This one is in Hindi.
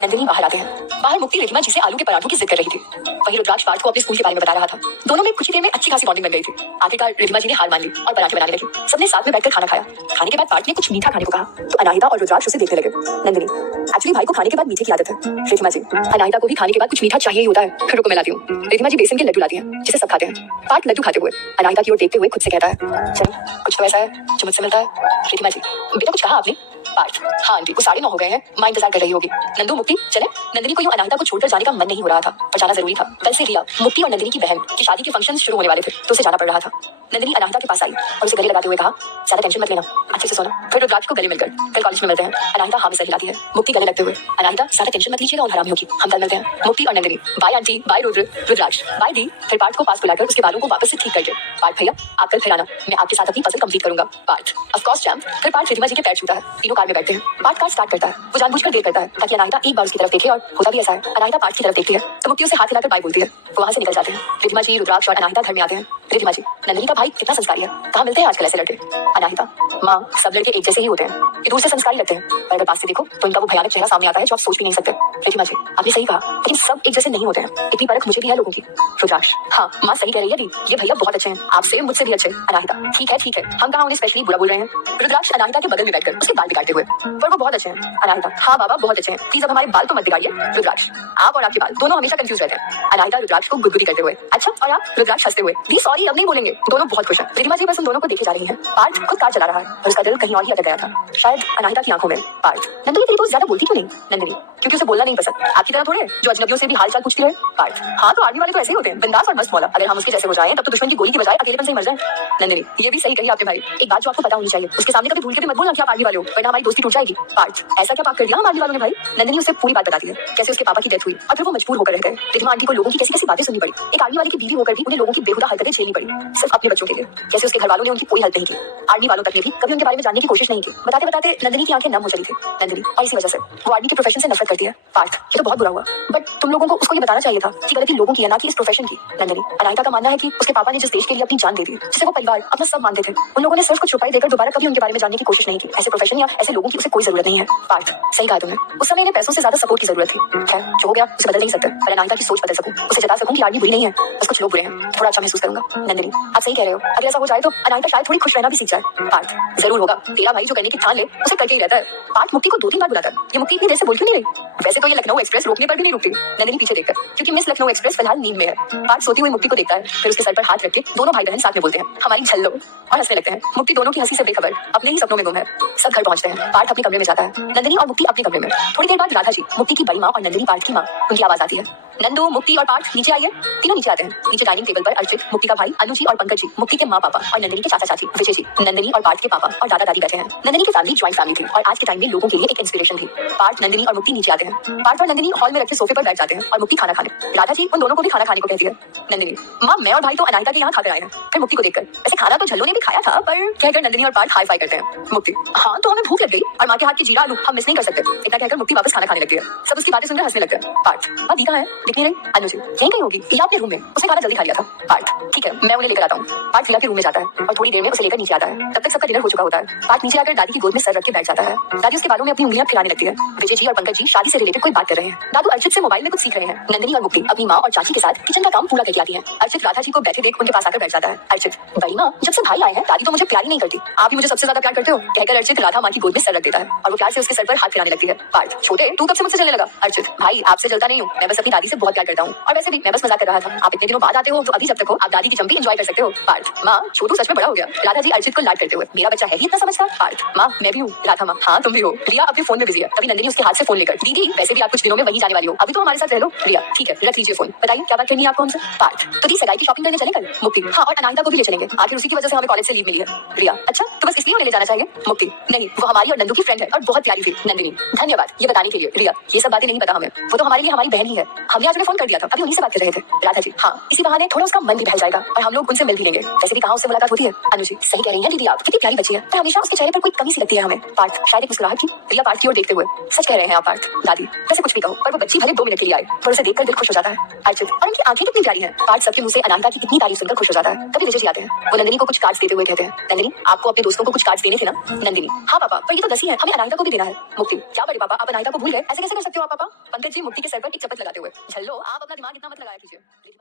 नंदिनी बाहर आते हैं। बाहर मुक्ति रिधिमा जी से आलू के पराठों की जिद कर रही थी। वहीं रुद्राक्ष पार्थ को अपने स्कूल के बारे में बता रहा था। दोनों में कुछ ही देर में अच्छी खासी बॉन्डिंग बन गई थी। आखिरकार रिधिमा जी ने हार मान ली और पराठे बनाने लगी। सबने साथ में बैठकर खाना खाया। खाने के बाद पार्थ ने कुछ मीठा खाने को कहा तो अनाहिता और रुद्राक्ष उसे देखने लगे। नंदिनी, एक्चुअली भाई को खाने के बाद मीठे की आदत है। रिधिमा जी, अनाहिता को भी खाने के बाद कुछ मीठा चाहिए ही होता है। रुको मैं लाती हूँ। रिधिमा जी बेसन के लड्डू लाती हैं जिसे सब खाते हैं। पार्थ लड्डू खाते हुए अनाहिता की ओर देखते हुए खुद से कहता है, चलो कुछ तो ऐसा है जो मुझसे मिलता है। रिधिमा जी, बेटा कुछ कहा आपने? पार्थ, हाँ आंटी, वो 9:30 हो गए हैं, माँ इंतजार कर रही होगी। नंदू, मुक्ति चले। नंदिनी को यूं अनाहिता को छोड़कर जाने का मन नहीं हो रहा था, पर जाना जरूरी था। कल से रिया, मुक्ति और नंदिनी की बहन की शादी के फंक्शन शुरू होने वाले थे, तो उसे जाना पड़ रहा था। नंदिनी अनाहिता के पास आई और उसे गले लगाते हुए कहा, ज्यादा टेंशन मत लेना, अच्छे से सोना। फिर रुद्राक्ष को गले मिलकर कल कॉलेज में मिलते हैं। अनाहिता हाँ में सर हिलाती है। मुक्ति गले लगते हुए, अनाहिता ज्यादा टेंशन मत लीजिएगा और हरामी होगी, हम कल मिलते हैं। मुक्ति और Nandini, bye aunty, bye Rudra, Rudraksh, bye दी। फिर पार्थ को पास बुलाकर उसके बालों को वापस से ठीक करके, पार्थ भैया आप कल फिर आना, मैं आपके साथ अपनी पजल कंप्लीट करूंगा। Parth, of course champ. फिर पार्थ रिधिमा जी के पैर छूता है। तीनों कार में बैठते हैं। पार्थ कार स्टार्ट करता है। वो जानबूझकर देर करता है ताकि अनाहिता एक बार उसकी तरफ देखे, और होता भी ऐसा है। अनाहिता पार्थ की तरफ देखती है तो मुक्ति उसे हाथ हिलाकर बाय बोलती है। वो वहां से निकल जाते हैं। रिधिमा जी, रुद्राक्ष और अनाहिता घर में आते हैं। रिधिमा जी, नंदिनी का भाई कितना संस्कारी है, कहाँ मिलते हैं आजकल ऐसे लड़के? अनाहिता, माँ सब लड़के एक जैसे ही होते हैं, ये दूर से संस्कारी लगते हैं, पर अगर पास से देखो तो इनका वो भयानक चेहरा सामने आता है जो आप सोच भी नहीं सकते। रिधिमा जी, आपने सही कहा, लेकिन सब एक जैसे नहीं होते हैं, इतनी परख मुझे भी है लोगों की। रुद्राक्ष, हाँ माँ सही कह रही है दी, ये भैया बहुत अच्छे हैं, आपसे मुझसे भी अच्छे। अनाहिता, ठीक है, हम कहाँ उन्हें स्पेशली बुरा बोल रहे हैं। रुद्राक्ष अनाहिता के बगल में बैठकर उसके बाल बिगाड़ते हुए, पर वो बहुत अच्छे हैं। अनाहिता, हाँ बाबा बहुत अच्छे हैं, प्लीज अब हमारे बाल तो मत बिगाड़िए। रुद्राक्ष, आप और आपके बाल दोनों हमेशा कंफ्यूज रहते हैं। अनाहिता रुद्राक्ष को गुदगुदी करते हुए, अच्छा और आप? रुद्राक्ष हंसते हुए, दी सॉरी अब नहीं बोलेंगे। दोनों बहुत खुश हैं। रिधिमा जी बस उन दोनों को देखे जा रही हैं। पार्थ खुद कार चला रहा है और उसका दिल कहीं और ही अटक गया था, शायद अनाहिता की आंखों में। पार्थ, नंदिनी तेरी दोस्त ज्यादा बोलती क्यों नहीं? नंदिनी, क्योंकि उसे बोलना नहीं पसंद, आपकी तरह थोड़े जो अजनबियों से भी हाल चाल पूछती रहे। पार्थ, हाँ तो आर्मी वाले तो ऐसे ही होते हैं, बिंदास और मस्त मौला, अगर हम उसके जैसे हो जाएं तब तो दुश्मन की गोली की बजाय अकेलेपन से ही मर जाएं। नंदिनी, ये भी सही कही आपने भाई, एक बात जो आपको पता होनी चाहिए, उसके सामने कभी भूल के भी मत बोलना कि आप आर्मी वाले हो, वरना हमारी दोस्ती टूट जाएगी। पार्थ, ऐसा क्या पाप कर दिया हम आर्मी वालों ने भाई? नंदिनी उसे पूरी बात बताती है, कैसे उसके पापा की डेथ हुई और फिर वो मजबूर होकर रह गए। रिधिमा आंटी को लोगों की कैसी कैसी बातें सुननी पड़ी, एक आर्मी वाले की बीवी होकर भी उन्हें लोगों की बेहुदा हरकतें झेलनी पड़ी, सिर्फ अपने बच्चों के लिए। जैसे उसके घर वालों ने उनकी कोई हेल्प नहीं की, आर्मी वालों तक ने भी कभी उनके बारे में जानने की कोशिश नहीं की। बताते बताते नंदिनी की आंखें नम हो चली थी। नंदिनी, और इसी वजह से वो आर्मी के प्रोफेशन से नफरत करती है। पार्थ, ये तो बहुत बुरा हुआ, बट तुम लोगों को उसको ये बताना चाहिए था कि गलती लोगों की है, ना कि इस प्रोफेशन की। नंदिनी, अनाहिता का मानना है कि उसके पापा ने जिस देश के लिए अपनी जान दे दी, जिसे वो परिवार अपना सब मानते थे, उन लोगों ने सिर्फ कुछ छुपाई देकर दोबारा कभी उनके बारे में जानने की कोशिश नहीं की। ऐसे प्रोफेशन या ऐसे लोगों की उसे कोई जरूरत नहीं है। पार्थ, सही कहा तुमने, उस समय इन्हें पैसों से ज्यादा सपोर्ट की जरूरत थी। खैर जो हो गया उसे बदल नहीं सकते, पर अनाहिता की सोच बदल सकूं, उसे जता सकूं कि आर्मी बुरी नहीं है, बस कुछ लोग बुरे हैं, थोड़ा अच्छा महसूस करूंगा। नंदिनी, आप सही कह रहे हो, अगर ऐसा हो जाए तो अनाहिता शायद थोड़ी खुश रहना भी सीख जाए। पार्थ, जरूर होगा, तेरा भाई जो करने की ठान ले उसे करके ही रहता है। पार्थ मुक्ति को 2-3 बार बुलाता है, ये मुक्ति इतनी देर से बोल क्यों नहीं रही? वैसे तो ये लखनऊ एक्सप्रेस रोकने पर भी नहीं रुकती। नंदिनी पीछे देखकर, क्योंकि मिस लखनऊ एक्सप्रेस फिलहाल नींद में है। पार्थ सोती हुई मुक्ति को देखता है, फिर उसके सर पर हाथ रख के दोनों भाई बहन साथ में बोलते हैं, हमारी झल्लो, और हंसने लगते हैं। मुक्ति दोनों की हंसी से बेखबर अपने ही सपनों में गुम है। सब घर पहुंचते हैं। पार्थ अपने कमरे में जाता है, नंदिनी और मुक्ति अपने कमरे में। थोड़ी देर बाद राधा जी, मुक्ति की बड़ी माँ और नंदिनी पार्थ की माँ, उनकी आवाज आती है, नंदू, मुक्ति और पार्थ नीचे आइए। तीनों नीचे आते हैं। नीचे डाइनिंग टेबल पर अर्चित, मुक्ति का भाई अनु जी और पंकज जी, मुक्ति के माँ पापा और नंदिनी के चाचा चाची विजय जी, नंदिनी और पार्थ के पापा और दादा दादी बैठे हैं। नंदिनी की फैमिली ज्वाइंट फैमिली थी और आज के टाइम में लोगों के लिए एक इंस्पिरेशन थी। पार्थ, नंदिनी और मुक्ति नीचे आते हैं। पार्थ और नंदिनी हॉल में रखे सोफे पर बैठ जाते हैं और मुक्ति खाना खाने। राधा जी उन दोनों को भी खाना खाने को कहती है। नंदिनी, माँ मैं और भाई तो अनाहिता के यहाँ खाकर आए हैं। फिर मुक्ति को देखकर, वैसे खाना तो झल्लो ने भी खाया था, पर कहकर नंदिनी और पार्थ हाई फाई करते हैं। मुक्ति, हाँ तो हमें भूख लग गई और माँ के हाथ के जीरा आलू हम मिस नहीं कर सकते। इतना कहकर मुक्ति वापस खाना खाने लगती है। सब उसकी बातें सुनकर हंसने लगते हैं। पार्थ, दी कहाँ है, दिख नहीं रही? अनु जी, यहीं कहीं होगी, या अपने रूम में, उसने खाना जल्दी खा लिया था। पार्थ, ठीक है मैं उन्हें लेकर आता हूँ। पार्थ रिया के रूम में जाता है और थोड़ी देर में उसे लेकर नीचे आता है। तब तक सबका डिनर हो चुका होता है। पार्थ नीचे आकर दादी की गोद में सर रख के बैठ जाता है। दादी उसके बालों में अपनी उंगलियां फिराने लगती है। विजय जी और पंकज जी शादी से रिलेटेड कोई बात कर रहे हैं। दादू अर्चित से मोबाइल में कुछ सीख रहे हैं। नंदिनी और मुक्ति अपनी माँ और चाची के साथ किचन का काम पूरा करके आती है। अर्चित राधा जी को बैठे देख उनके पास आकर बैठ जाता है। अर्चित, बड़ी माँ जब से भाई आए हैं दादी तो मुझे प्यार ही नहीं करती, आप ही मुझे सबसे ज्यादा प्यार करते हो, कहकर अर्चित राधा माँ की गोद में सर रख देता है और वो प्यार से उसके सर पर हाथ फिराने लगती है। पार्थ, छोटे तू कब से मुझसे चलने लगा? अर्चित, भाई आपसे जलता नहीं हूँ, मैं बस अपनी दादी से बहुत प्यार करता हूँ और वैसे भी मैं बस मजाक कर रहा था, आप इतने दिनों बाद आते हो तो अभी जब तक हो आप दादी की चंपी एंजॉय कर सकते हो। पार्थ, माँ छोटू सच में बड़ा हो गया। राधा जी अर्चित को लाड करते हुए, मेरा बच्चा है ही इतना समझदार। पार्थ, माँ मैं भी हूँ। राधा माँ, हाँ तुम भी हो। रिया अपने फोन में बिजी है। तभी नंदिनी उसके हाथ से फोन लेकर, दीदी वैसे भी आप कुछ दिनों में वहीं जाने वाली हो, अभी तो हमारे साथ रह लो। रिया, ठीक है रख लीजिए फोन, बताइए क्या बात करनी है आपको हमसे? पार्थ, तो दी सगाई की शॉपिंग करने चले कल? मुक्ति, हाँ और अनाहिता को भी ले चलेंगे, आखिर उसी की वजह से हमें कॉलेज से लीव मिली है। रिया, अच्छा तो बस इसलिए उन्हें ले जाना चाहिए? मुक्ति, नहीं वो हमारी और नंदू की फ्रेंड है और बहुत प्यारी थी। नंदिनी, धन्यवाद ये बताने के लिए। रिया, ये सब बातें नहीं पता हमें, वो तो हमारे लिए हमारी बहन ही है, हमने आज उन्हें फोन कर दिया था, अभी उन्हीं से बात कर रहे थे। राधा जी, हाँ इसी बहाने थोड़ा उसका मन भी बहल जाएगा। और हम लोग उनसे मिल भी लेंगे। वैसे भी कहाँ उससे मुलाकात होती है। अनुजी सही कह रही है दीदी, आप कितनी प्यारी बच्ची है, पर हमेशा उसके चेहरे पर कोई कमी सी लगती है हमें। पार्थ शायद एक मुस्कुराहट की। रिया पार्थ की ओर देखते हुए, सच कह रहे हैं आप पार्थ। दादी वैसे कुछ भी कहो, पर वो बच्ची भले 2 मिनट के लिए आए, पर उसे देखकर दिल खुश हो जाता है। अर्चित और उनकी आंखें कितनी प्यारी हैं। पार्थ सबके मुंह से अनामिका की कितनी तारीफ सुनकर खुश हो जाता है। कभी विजय जी आते हैं, वो नंदिनी को कुछ कार्ड्स देते हुए कहते हैं, नंदिनी आपको अपने दोस्तों को कुछ कार्ड्स देने थे ना। नंदिनी हाँ पापा, पर ये तो 10 ही है, हमें अनामिका को भी देना है। मुक्ति क्या बड़े पापा, आप अनामिका को भूल गए, ऐसे कैसे कर सकते हो आप पापा। पंकज जी मुक्ति के सर पर एक चपत लगाते हुए, झल्लो आप अपना दिमाग इतना मत लगाया कीजिए।